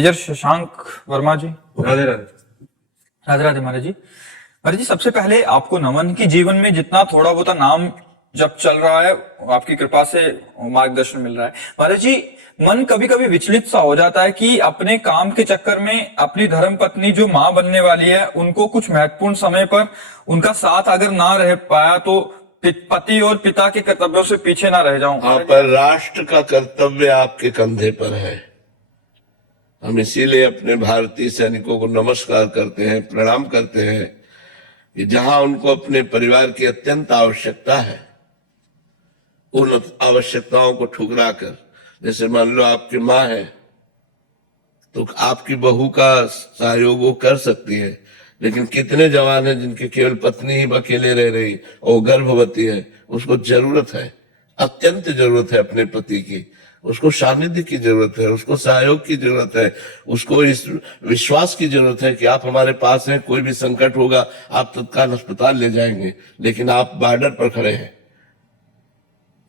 Major Shashank Verma जी। राधे राधे। राधे राधे महाराज जी सबसे पहले आपको नमन की जीवन में जितना थोड़ा बहुत नाम जब चल रहा है आपकी कृपा से मार्गदर्शन मिल रहा है। महाराज जी मन कभी कभी विचलित सा हो जाता है कि अपने काम के चक्कर में अपनी धर्म पत्नी जो माँ बनने वाली है उनको कुछ महत्वपूर्ण समय पर उनका साथ अगर ना रह पाया तो पति और पिता के कर्तव्यों से पीछे ना रह जाऊं। हाँ, पर राष्ट्र का कर्तव्य आपके कंधे पर है। हम इसीलिए अपने भारतीय सैनिकों को नमस्कार करते हैं, प्रणाम करते हैं कि जहां उनको अपने परिवार की अत्यंत आवश्यकता है उन आवश्यकताओं को ठुकरा कर, जैसे मान लो आपकी माँ है तो आपकी बहू का सहयोग वो कर सकती है, लेकिन कितने जवान हैं जिनकी केवल पत्नी ही अकेले रह रही और गर्भवती है, उसको जरूरत है, अत्यंत जरूरत है अपने पति की, उसको सानिध्य की जरूरत है, उसको सहयोग की जरूरत है, उसको इस विश्वास की जरूरत है कि आप हमारे पास हैं, कोई भी संकट होगा आप तत्काल अस्पताल ले जाएंगे। लेकिन आप बॉर्डर पर खड़े हैं,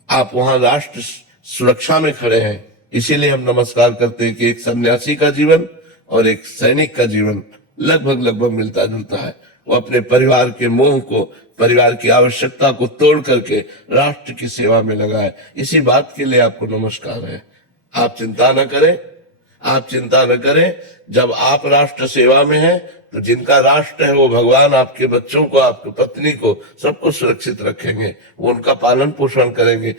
आप वहां राष्ट्र सुरक्षा में खड़े हैं। इसीलिए हम नमस्कार करते हैं कि एक सन्यासी का जीवन और एक सैनिक का जीवन लगभग मिलता जुलता है। वो अपने परिवार के मोह को, परिवार की आवश्यकता को तोड़ करके राष्ट्र की सेवा में लगा है। इसी बात के लिए आपको नमस्कार है। आप चिंता न करें, आप चिंता न करें। जब आप राष्ट्र सेवा में हैं तो जिनका राष्ट्र है वो भगवान आपके बच्चों को, आपकी पत्नी को, सबको सुरक्षित रखेंगे, वो उनका पालन पोषण करेंगे।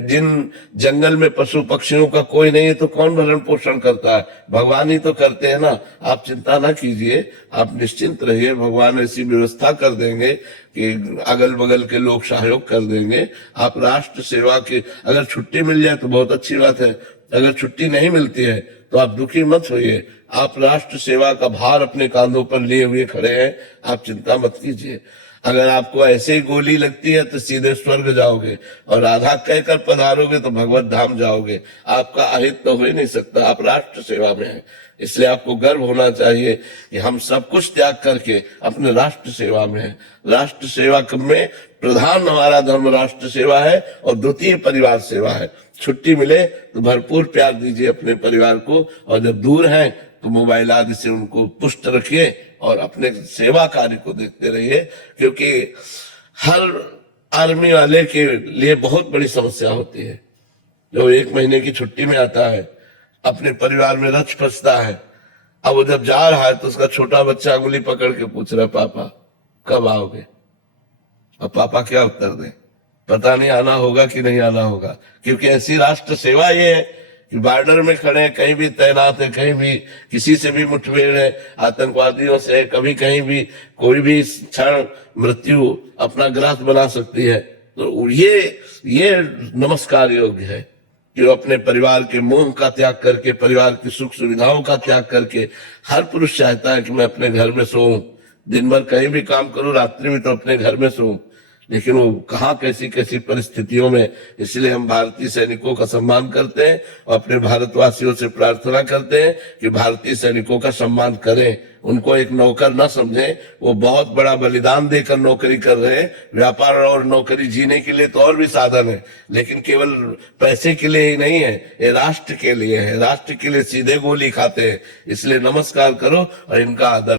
जिन जंगल में पशु पक्षियों का कोई नहीं है तो कौन भरण पोषण करता है? भगवान ही तो करते हैं ना। आप चिंता ना कीजिए, आप निश्चिंत रहिए, भगवान ऐसी व्यवस्था कर देंगे कि अगल बगल के लोग सहयोग कर देंगे। आप राष्ट्र सेवा की अगर छुट्टी मिल जाए तो बहुत अच्छी बात है, अगर छुट्टी नहीं मिलती है तो आप दुखी मत होइए। आप राष्ट्र सेवा का भार अपने कांधों पर लिए हुए खड़े हैं, आप चिंता मत कीजिए। अगर आपको ऐसे ही गोली लगती है तो सीधे स्वर्ग जाओगे, और आधा कहकर पधारोगे तो भगवत धाम जाओगे। आपका अहित तो हो ही नहीं सकता, आप राष्ट्र सेवा में हैं। इसलिए आपको गर्व होना चाहिए कि हम सब कुछ त्याग करके अपने राष्ट्र सेवा में हैं। राष्ट्र सेवा में प्रधान हमारा धर्म राष्ट्र सेवा है और द्वितीय परिवार सेवा है। छुट्टी मिले तो भरपूर प्यार दीजिए अपने परिवार को, और जब दूर हैं तो मोबाइल आदि से उनको पुष्ट रखिए और अपने सेवा कार्य को देखते रहिए। क्योंकि हर आर्मी वाले के लिए बहुत बड़ी समस्या होती है। जो 1 महीने की छुट्टी में आता है, अपने परिवार में रच फंसता है। अब वो जब जा रहा है तो उसका छोटा बच्चा उंगली पकड़ के पूछ रहा है, पापा कब आओगे? अब पापा क्या उत्तर दें? पता नहीं आना होगा कि नहीं आना होगा। क्योंकि ऐसी राष्ट्र सेवा ये है कि बॉर्डर में खड़े हैं, कहीं भी तैनात है, कहीं भी किसी से भी मुठभेड़ है, आतंकवादियों से, कभी कहीं भी कोई भी क्षण मृत्यु अपना ग्रास बना सकती है। तो ये नमस्कार योग्य है कि वो अपने परिवार के मोह का त्याग करके, परिवार की सुख सुविधाओं का त्याग करके, हर पुरुष चाहता है कि मैं अपने घर में सोऊं, दिन भर कहीं भी काम करूं, रात्रि में तो अपने घर में सोऊं, लेकिन वो कहाँ कैसी कैसी परिस्थितियों में। इसलिए हम भारतीय सैनिकों का सम्मान करते हैं और अपने भारतवासियों से प्रार्थना करते हैं कि भारतीय सैनिकों का सम्मान करें, उनको एक नौकर न समझें। वो बहुत बड़ा बलिदान देकर नौकरी कर रहे हैं। व्यापार और नौकरी जीने के लिए तो और भी साधन है, लेकिन केवल पैसे के लिए ही नहीं है, ये राष्ट्र के लिए है। राष्ट्र के लिए सीधे गोली खाते हैं। इसलिए नमस्कार करो और इनका आदर